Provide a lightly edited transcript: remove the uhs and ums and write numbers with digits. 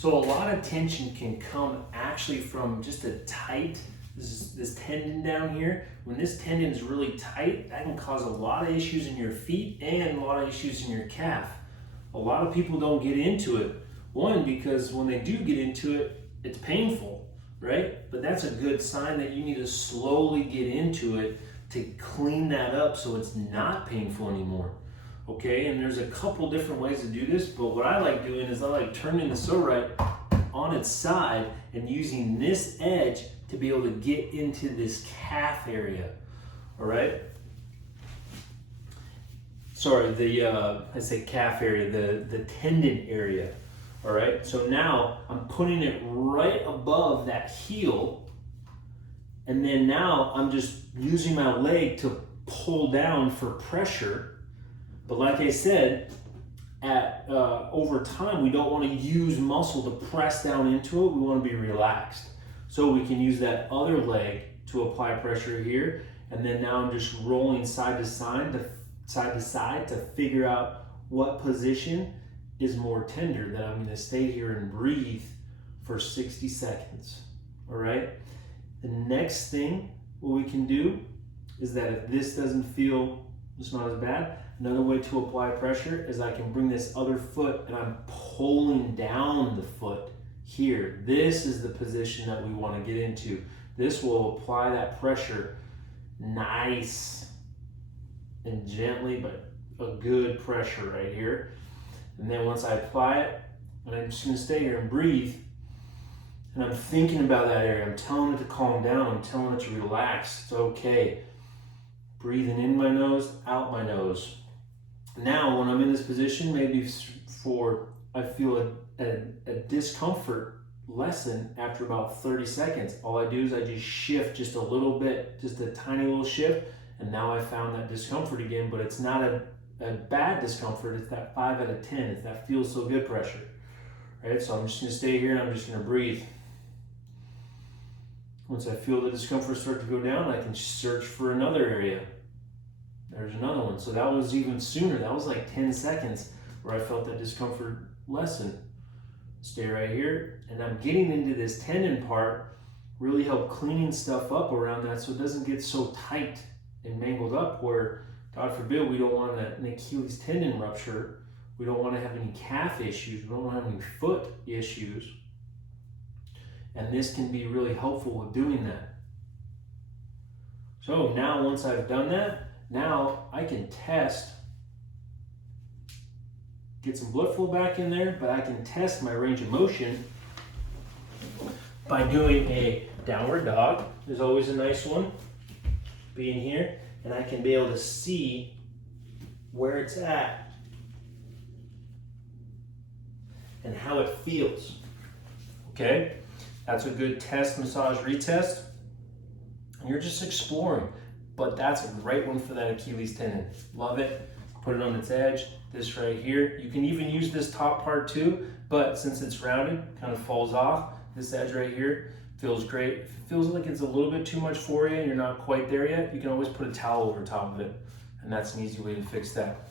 So a lot of tension can come actually from just a tight, this tendon down here. When this tendon is really tight, that can cause a lot of issues in your feet and a lot of issues in your calf. A lot of people don't get into it. One, because when they do get into it, it's painful, right? But that's a good sign that you need to slowly get into it to clean that up so it's not painful anymore. Okay, and there's a couple different ways to do this, but what I like doing is I like turning the PSO-RITE on its side and using this edge to be able to get into this calf area. All right. Sorry, I say calf area, the tendon area. All right. So now I'm putting it right above that heel, and then now I'm just using my leg to pull down for pressure. But like I said, over time, we don't want to use muscle to press down into it. We want to be relaxed. So we can use that other leg to apply pressure here. And then now I'm just rolling side to side to figure out what position is more tender. Then I'm going to stay here and breathe for 60 seconds. All right. The next thing what we can do is that if this doesn't feel, it's not as bad, another way to apply pressure is I can bring this other foot and I'm pulling down the foot here. This is the position that we want to get into. This will apply that pressure nice and gently, but a good pressure right here. And then once I apply it, and I'm just going to stay here and breathe, and I'm thinking about that area. I'm telling it to calm down. I'm telling it to relax. It's okay. Breathing in my nose, out my nose. Now, when I'm in this position, maybe I feel a discomfort lessen after about 30 seconds. All I do is I just shift just a little bit, just a tiny little shift, and now I found that discomfort again, but it's not a bad discomfort. It's that 5 out of 10. It's that feels so good pressure. Right? So I'm just going to stay here and I'm just going to breathe. Once I feel the discomfort start to go down, I can search for another area. There's another one. So that was even sooner. That was like 10 seconds where I felt that discomfort lessen. Stay right here. And I'm getting into this tendon part, really help cleaning stuff up around that so it doesn't get so tight and mangled up where, God forbid, we don't want an Achilles tendon rupture. We don't want to have any calf issues. We don't want to have any foot issues. And this can be really helpful with doing that. So now once I've done that, now I can test, get some blood flow back in there, but I can test my range of motion by doing a downward dog. There's always a nice one being here, and I can be able to see where it's at and how it feels. Okay? That's a good test, massage, retest. And you're just exploring. But that's a great one for that Achilles tendon. Love it. Put it on its edge. This right here. You can even use this top part too, but since it's rounded, kind of falls off. This edge right here feels great. If it feels like it's a little bit too much for you and you're not quite there yet, you can always put a towel over top of it. And that's an easy way to fix that.